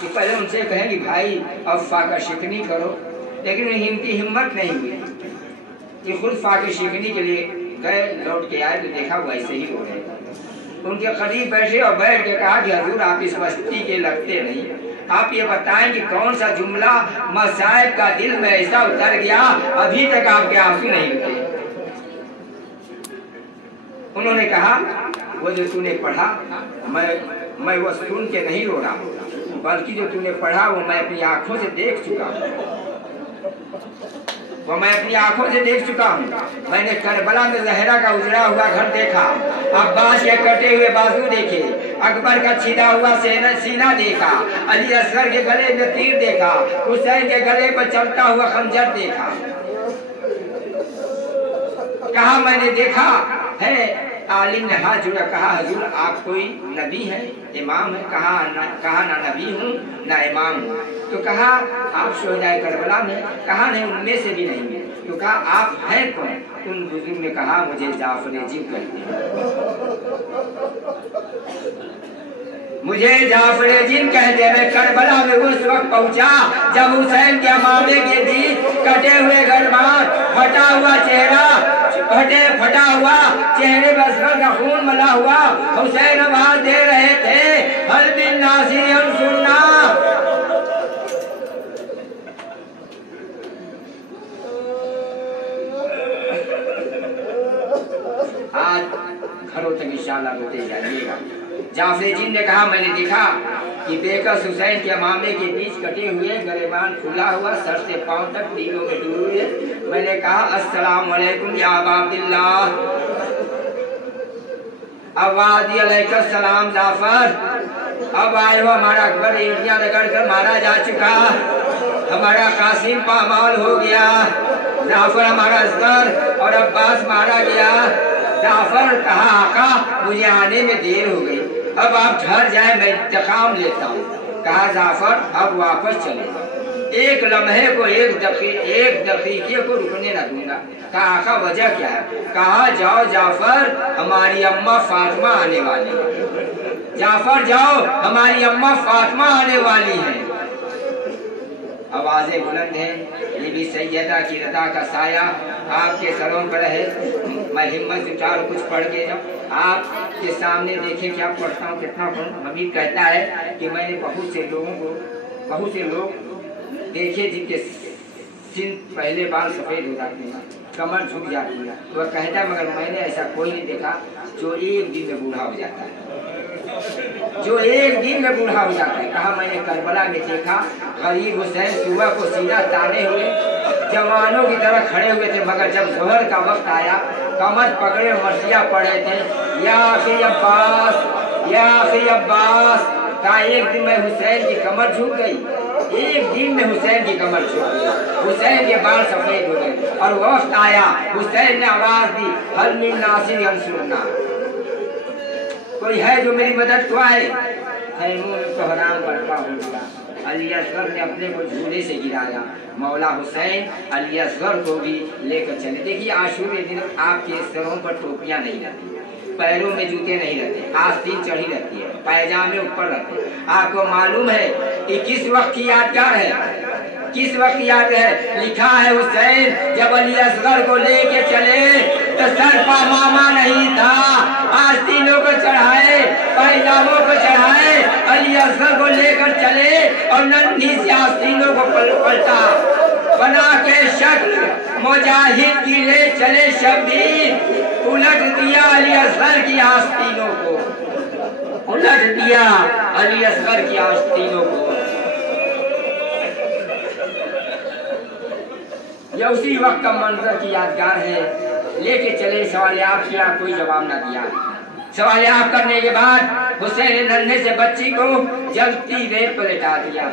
कि पहले उनसे कहें कि भाई अब फाका शिकनी करो, लेकिन इनकी हिम्मत नहीं हुई कि खुद फाका शिकनी के लिए गए। लौट के आए तो देखा वैसे ही हो रहे। उनके करीब बैठे और बैठ के कहा कि हजूर आप इस बस्ती के लगते नहीं, आप ये बताएं कि कौन सा जुमला मसाइब का दिल में ऐसा उतर गया अभी तक आपके आंसू नहीं रुके। उन्होंने कहा वो जो तूने पढ़ा मैं वो सुन के नहीं रो रहा, बल्कि जो तूने पढ़ा वो मैं अपनी आंखों से देख चुका हूँ, वो मैं अपनी आंखों से देख चुका हूँ। मैंने करबला में जहरा का उजड़ा हुआ घर देखा, अब्बास के कटे हुए बाजू देखे, अकबर का छिदा हुआ सीना देखा, अली असगर के गले में तीर देखा, हुसैन के गले पर चलता हुआ खंजर देखा। कहा मैंने देखा है। आलिम ने हाथ जोड़ा, कहा हजूर आप कोई नबी हैं, इमाम है? कहा ना नबी हूँ ना इमाम हूँ। तो कहा आप शोहदाए करबला में? कहा नहीं, उनमें से भी नहीं है। तो कहा आप हैं कौन? उन बुजुर्ग ने कहा मुझे जाफर जी कहते हैं, मुझे जाफर जिन कहते हैं। मैं करबला में उस वक्त पहुंचा जब हुसैन के मामले के बीच कटे हुए गरबान, फटा हुआ चेहरा, फटा हुआ चेहरे पर असगर का खून मला हुआ हुसैन आवाज दे रहे थे, हल बिन नासिर सुनना। आज घरों तक इंशाअल्लाह रोते जाइएगा। जाफर जी ने कहा मैंने देखा कि बेकस हुसैन के मामले के बीच कटे हुए गरेबान खुला हुआ, सर से पांव तक तीनों में डूबे हुए। मैंने कहा अस्सलाम वालेकुम या अबा अब्दुल्लाह। आवाज़ अलैकुम सलाम जाफर। अब आए हो, हमारा अकबर इंडिया रगड़ कर मारा जा चुका, हमारा कासिम पामाल हो गया, जाफर हमारा असगर और अब्बास मारा गया। जाफर कहा आका मुझे आने में देर हो गई, अब आप घर जाए, मैं इंतकाम लेता हूँ। कहा जाफर अब वापस चले जाओ, एक लम्हे को एक दकीके को रुकने न दूंगा। कहा आका वजह क्या है? कहा जाओ जाफर हमारी अम्मा फातिमा आने वाली है, जाफर जाओ हमारी अम्मा फातिमा आने वाली है। आवाजें बुलंद हैं, ये भी सैयदा की रदा का साया आपके सरों पर है। मैं हिम्मत जुटाऊं कुछ पढ़ के जब आपके सामने देखे क्या पढ़ता हूँ, कितना पढ़ूं। हमीद कहता है कि मैंने बहुत से लोग देखे जिनके सिर पहले बाल सफेद हो जाते हैं, कमर झुक जाती है। वह कहता मगर मैंने ऐसा कोई नहीं देखा जो एक दिन में बूढ़ा हो जाता है, जो एक दिन में बूढ़ा हो जाता है। कहा मैंने करबला में देखा गरीब हुसैन सुबह को सीना ताने हुए जवानों की तरह खड़े हुए थे, मगर जब जोहर का वक्त आया कमर पकड़े मर्सिया पड़े थे, या अखी अब्बास या अखी अब्बास। कहा एक दिन में हुसैन की कमर झुक गई, एक दिन में हुसैन की कमर झुक गई, हुसैन के बाल सफेद हो गए। और वक्त आया हुसैन ने आवाज दी हल मिन नासिर यंसुरना, कोई है जो मेरी मदद को आए। तैमूर तो हराम बर्पा हो गया, अली असगर ने अपने को झूले से गिराया, मौला हुसैन अली असगर को भी लेकर चले। देखिए आशूरे दिन आपके सरों पर टोपियां नहीं रहती, पैरों में जूते नहीं रहते, आस्तीन चढ़ी रहती है, पैजामे ऊपर रहते। आपको मालूम है कि किस वक्त की यादगार है, किस वक्त याद है? लिखा है हुसैन जब अली असगर को लेके चले तो सर पा मामा नहीं था, आस्तीनों को चढ़ाए, पैजामों को चढ़ाए, अली असगर को लेकर चले और नन्ही सी आस्तीनों को पलटा बना के शक्ल मुजाहिद की ले चले शब्बीर। उलट दिया अली असगर की आस्तीनों को, उलट दिया अली असगर की आस्तीनों को। यह उसी वक्त का मंजर की यादगार है। लेके चले, सवाल आप किया, कोई जवाब ना दिया। सवाल आप करने के बाद हुसैन ने नन्हे से बच्ची को जलती रेत पर लेटा दिया।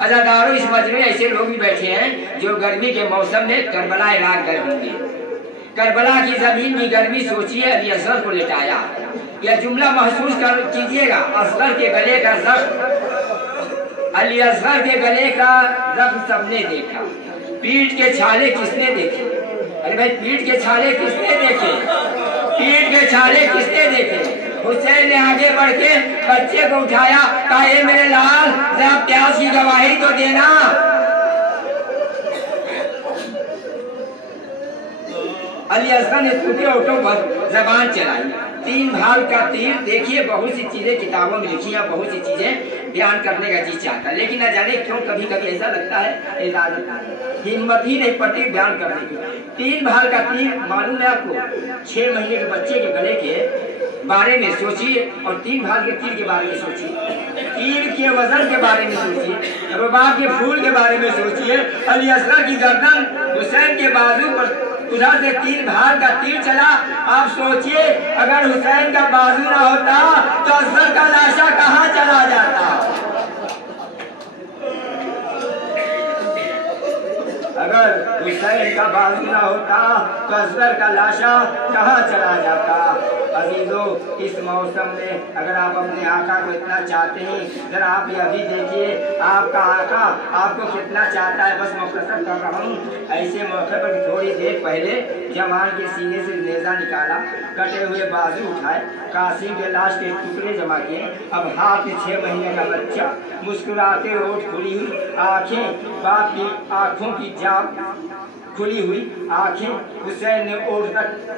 अज़ादारों इस मजमे ऐसे लोग भी बैठे हैं जो गर्मी के मौसम में करबला इलाक गए होंगे। करबला की जमीन की गर्मी सोचिए, अली असगर को लेटाया। यह जुमला महसूस कर कीजिएगा, असगर के गले का जख्म, अली असगर के गले का जख्म सबने देखा। पीठ के छाले किसने देखे? अरे भाई पीठ के छाले किसने देखे? पीठ के छाले किसने देखे? हुसैन ने आगे बढ़ के बच्चे को उठाया, कहा ये मेरे लाल जरा प्यास की गवाही तो देना। अली असगर ने टूटे ओटों पर जबान चलाई। 3 भाल का तीर, देखिए बहुत सी चीजें किताबों में लिखी हैं, बहुत सी चीजें बयान करने का जी चाहता है, लेकिन न जाने क्यों कभी कभी ऐसा लगता है इजाजत हिम्मत ही नहीं पड़ती बयान करने की। 3 भाल का तीर मालूम है आपको? 6 महीने के बच्चे के गले के बारे में सोचिए और 3 भाल के तीर के बारे में सोचिए, तीर के वजन के बारे में सोचिए, रुबाब के फूल के बारे में सोचिए। अली असगर की गर्दन हुसैन के बाजू पर उधर से 3 भाल का तीर चला। आप सोचिए अगर हुसैन का बाजू ना होता तो असगर का लाशा कहाँ चला जाता। अगर हुसैन का बाजू ना होता तो असगर का लाशा कहाँ चला जाता। अजीजों, इस मौसम में अगर आप अपने आका को इतना चाहते हैं, जरा आप ये अभी देखिए आपका आका आपको कितना चाहता है। बस मुख्तसर कर रहा हूँ। ऐसे मौके पर थोड़ी देर पहले जवान के सीने से नेजा निकाला, कटे हुए बाजू उठाए, कासिम के लाश के टुकड़े जमा किए। अब हाथ में 6 महीने का बच्चा, मुस्कुराते होठ खुली हुई आंखें, बाप की आंखों की जाप खुली हुई आंखें। हुसैन ने ओठ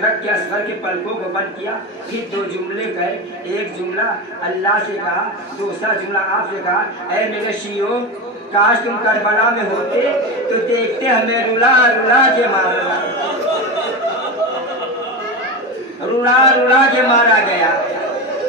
रख के असगर के पलकों को बंद किया। फिर 2 जुमले कहे। एक जुमला अल्लाह से कहा, दूसरा जुमला आपसे कहा, ऐ मेरे शियो, काश तुम करबला में होते तो देखते हमें रुला रुला के मारा, रुला रुला के मारा गया।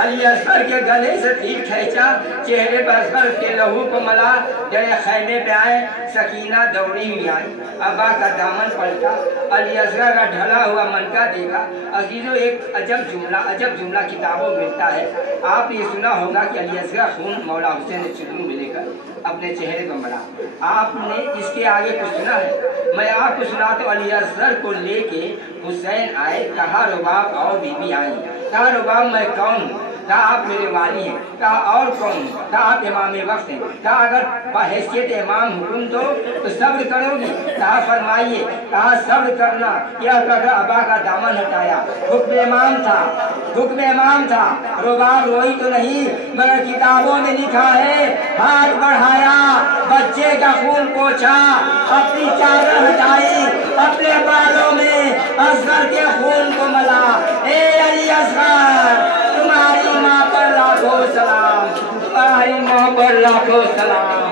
अली असगर के गले से तीर खींचा, चेहरे पर असगर के लहू को मला, जड़े खैमे पे आए, सकीना दौड़ी हुई आई, अब्बा का दामन पलटा, अली असगर का ढला हुआ मनका देखा। अजीजों, एक अजब जुमला किताबों में मिलता है। आप ये सुना होगा कि अली असगर खून मौला हुसैन ने चुनू में लेकर अपने चेहरे को मला। आपने इसके आगे कुछ सुना है? मैं आपको सुनाता हूं। अली असगर को लेके हुसैन आए, कहा रुबाब और बीबी आई। कहा रुबाब मैं कौन हूँ? कहा आप मेरे वाली हैं। कहा और कौन? कहा आप इमाम वक्त हैं। कहा अगर बहैसियत इमाम हुक्म दो तो सब्र करोगी? कहा फरमाइए। कहा सब्र करना। यह कहकर अब्बा का दामन हटाया। हुक्म इमाम था। रुबाब रोई तो नहीं, मगर किताबों में लिखा है हाथ बढ़ाया, बच्चे का खून पोंछा, अपनी चादर हटाई, अपने बालों में असगर के खून को मला। ए अली असगर, तुम्हारी माँ पर लाखों सलाम, तुम्हारी माँ पर लाखों सलाम।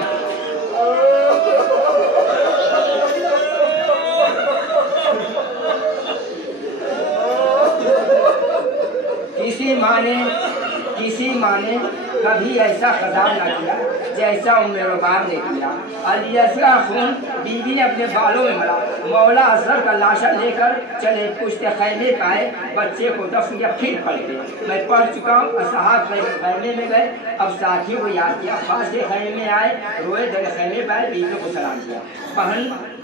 किसी माँ ने कभी ऐसा खजान न किया जैसा उम्मे रुबाब ने किया। अली असगर खून बीवी ने अपने बालों में मला। मौला असगर का लाशा लेकर चले, पुश्ते खैमे पाए, बच्चे को दफन किया। फिर पलटे। मैं पढ़ चुका हूँ। असहाब खैमे में गए, अब साथियों को याद किया। फांसे खैमे में आए, रोए, दर खैमे पाए, बीवियों को सलाम किया। बहन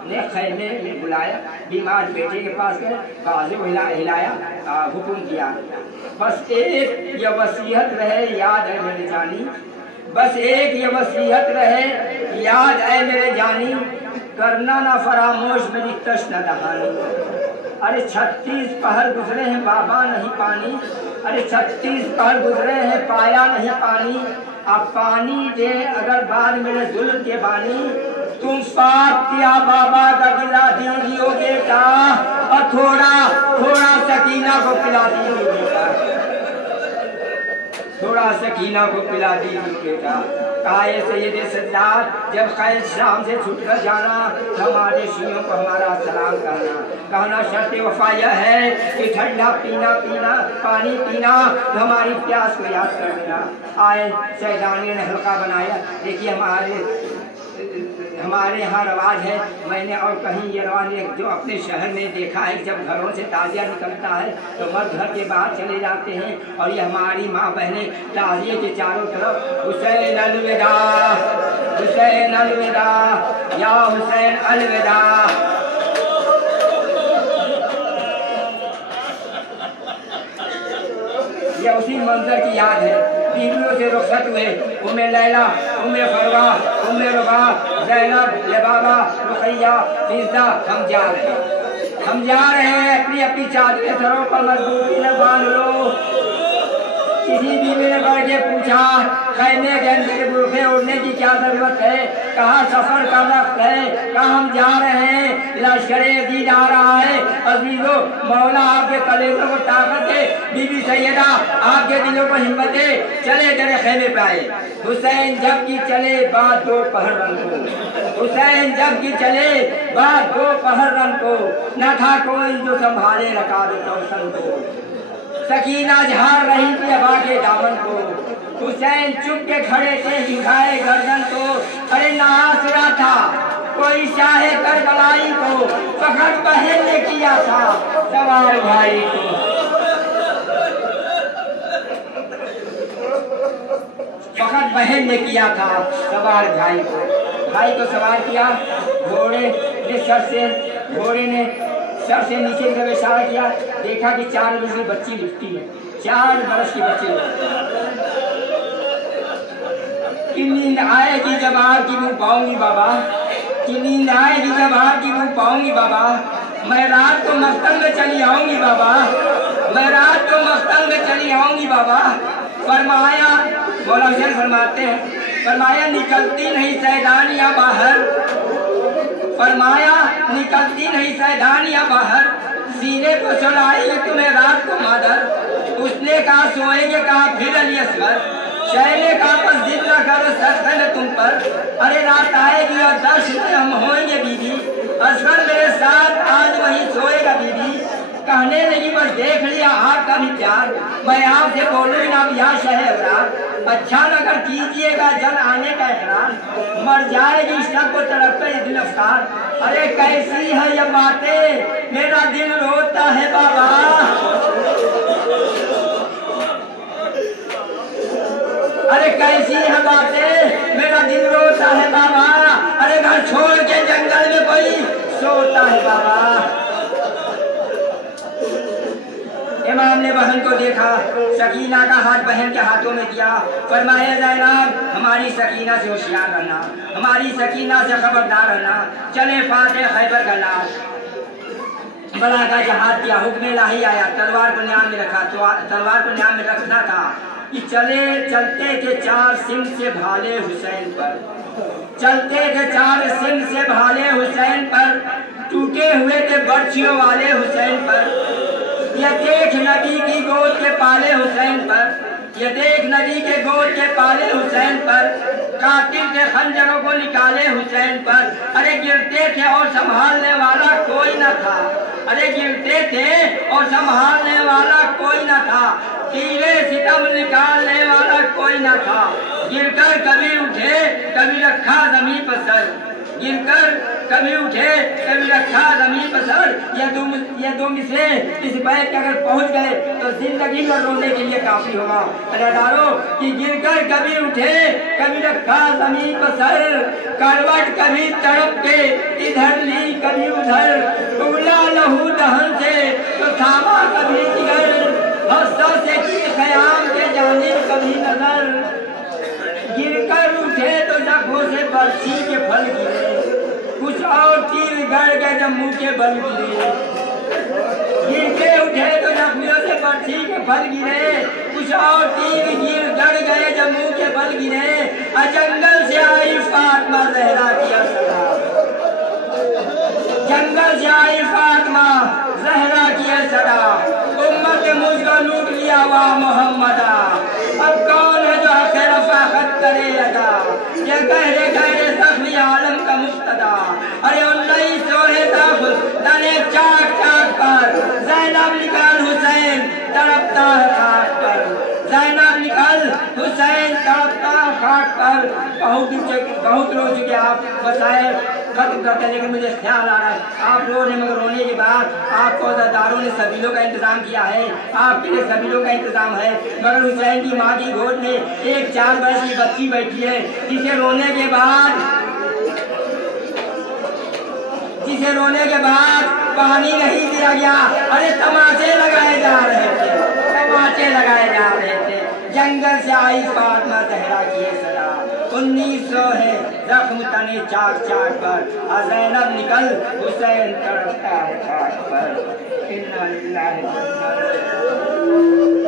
ने खैमे में बुलाया, बीमार बेटे के पास गए, बाजू हिलाया, हुक्म दिया, बस एक ये वसीयत रहे, याद है मेरे जानी, बस एक ये वसीयत रहे, याद है मेरे जानी, करना ना फरामोश मेरी तश्न दहानी। अरे 36 पहर गुजरे हैं बाबा नहीं पानी, अरे 36 पहर गुजरे हैं पाया नहीं पानी। अब पानी दे अगर बाद मेरे जुल्म के बानी, तुम पाप किया बाबा का गिला दीजियो बेटा, और थोड़ा थोड़ा सकीना को पिला दीजिए बेटा, थोड़ा सकीना को पिला दीजिए बेटा। काये सैयद सज्जाद, जब खैर शाम से छुटकर जाना, हमारे शियों को हमारा सलाम कहना शर्त वफा यह है कि ठंडा पीना पानी पीना, हमारी प्यास को याद कर देना। आए सैदानी ने हल्का बनाया। देखिए हमारे यहाँ रवाज है, मैंने और कहीं ये रवाज जो अपने शहर में देखा है कि जब घरों से ताजिया निकलता है तो मर्द घर के बाहर चले जाते हैं, और ये हमारी माँ बहनें ताजिए के चारों तरफ हुसैन अलविदा, हुसैन अलविदा, या हुसैन अलविदा। ये उसी मंजर की याद है। बीवियों से रुखसत हुए, उम्मे लैला, उम्मे फरवा, उम्मे रुबा, ज़ैनब, लबाबा, रुक़ैया, फिज़ा, हम जा रहे हैं। अपनी अपनी चादरें सरों पर मजबूती में बांध लो, किसी बीवी ने बढ़ के पूछा खैमे के अंदर बुरखे उड़ने की क्या जरूरत है, कहाँ सफर का वक्त है, कहाँ हम जा रहे हैं, लश्करे अजीज आ रहा है। अजीजों मौला आपके कलेजों को ताकत है, बीबी सैयदा आपके दिलों को हिम्मत है, चले तेरे खेमे पे आए। हुसैन जब की चले बाद दोपहर रन को, हुसैन जब की चले बाद दोपहर रन को, न था कोई जो संभाले रकाब रोशन को। सकीना झाड़ रही थी अबा के दामन को, हुसैन चुप के खड़े थे झुकाए गर्दन को। अरे नासरा था कोई शाहे करबलाई को, फखर बहन ने किया था सवार भाई को। फखर बहन ने किया था सवार भाई को सवार किया। घोड़े ने सर से नीचे की तरफ इशारा किया, देखा कि 4 वर्ष की बच्ची लिखती है, 4 वर्ष की बच्ची। कि नींद आएगी जब आपकी मुँह पाऊंगी बाबा, कि नींद आएगी जब आपकी मुँह पाऊंगी बाबा, मैं रात को मख्तल में चली आऊंगी बाबा, मैं रात को मख्तल में चली आऊंगी बाबा। फरमाया मौला हुसैन फरमाते हैं, फरमाया निकलती नहीं सैदानियाँ बाहर, फरमाया निकलती नहीं सैदानियाँ बाहर, सीने को सुनाएगी तुम्हें रात को मादर। उसने कहा सोएंगे, कहा फिर अली असगर, शहने कहा बस जिद न करो सख्त है तुम पर। अरे रात आएगी और 10 में हम होएंगे बीबी, असगर मेरे साथ आज वही सोएगा बीबी। कहने लगी बस देख लिया आपका भी प्यार, मैं आपसे बोलूँ ना या शहर अच्छा नगर कीजिएगा जल आने का इकरार, मर जाएगी सबको तड़पे ये दिल अफसार। अरे कैसी है ये बातें मेरा दिल रोता है बाबा, अरे कैसी है बातें मेरा दिल रोता है बाबा। अरे घर छोड़ के जंगल में कोई सोता है बाबा। इमाम ने बहन को देखा, सकीना का हाथ बहन के हाथों में दिया, फरमाया ज़ैनब हमारी सकीना से होशियार रहना, हमारी सकीना से खबरदार रहना, चले फाते खैबर का नाश। बड़ा का जहाज दिया, हुक्म इलाही आया, तलवार को न्याम में रखा, तलवार को न्याम में रखना था कि चलते थे 4 सिंह से भाले हुसैन पर, चलते थे 4 सिंह से भाले हुसैन पर, टूटे हुए थे बर्छियों वाले हुसैन पर। ये देख नबी की गोद के पाले हुसैन पर, ये देख नबी के गोद के पाले हुसैन पर, कातिल के खंजरों को निकाले हुसैन पर। अरे गिरते थे और संभालने वाला कोई न था, अरे गिरते थे और संभालने वाला कोई न था, तीरे सितम निकालने वाला कोई न था। गिरकर कभी उठे कभी रखा जमीन पर सर, गिरकर कभी उठे कभी रखा जमीन पर सर। ये दो मिसरे इस बैत के अगर पहुंच गए तो जिंदगी में रोने के लिए काफी होगा। अरे डालो कि गिरकर कभी उठे कभी रखा जमीन पर सर, करवट कभी तड़प के इधर ली कभी उधर, उगला लहू दहन से तो थामा कभी जिगर, हफ्तों से की ख़याम के जानिब कभी नजर। गिरकर उठे तो जख्मों से बरछी के फल गिरे, कुछ और तीर गड़ गए जब मुँह के बल गिरे। गिरते उठे तो जख्मियों से बरछी के फल गिरे, कुछ और तीर गिर गड़ गए जब मुँह के बल गिरे। जंगल से आई फातिमा ज़हरा की असरा, जंगल से आई फातिमा ज़हरा की असरा, उम्मत मुझको लूट लिया वाह मोहम्मदा। अब कौन है जो हक़ रफ़ाक़त करे अदा, ये गहरे गहरे ज़ख्मी आलम का मुक़्तदा। अरे 19 दाखिल तने चाक चाक पर, ज़ैनब निकाल हुसैन तड़पता है खाक पर, ज़ैनब निकाल हुसैन तड़पता है खाक पर। बहुत रो चुके आप, बताए खत्म करते, लेकिन मुझे ख्याल आ रहा है आप रो रहे, मगर रोने के बाद आपको अज़ादारों ने सबीलों का इंतज़ाम किया है, आपके लिए सबीलों का इंतज़ाम है। मगर हुसैन की माँ की गोद में एक 4 वर्ष की बच्ची बैठी है, जिसे रोने के बाद पानी नहीं दिया गया। अरे तमाचे लगाए जा रहे थे, तमाचे लगाए जा रहे थे। जंगल से आई फातिमा ज़हरा की सदा, 1900 है जख्म तने चाक चाक पर, ज़ैनब निकल हुसैन तड़पता है खाक पर। इन्ना लिल्लाहि व इन्ना इलैहि राजिऊन।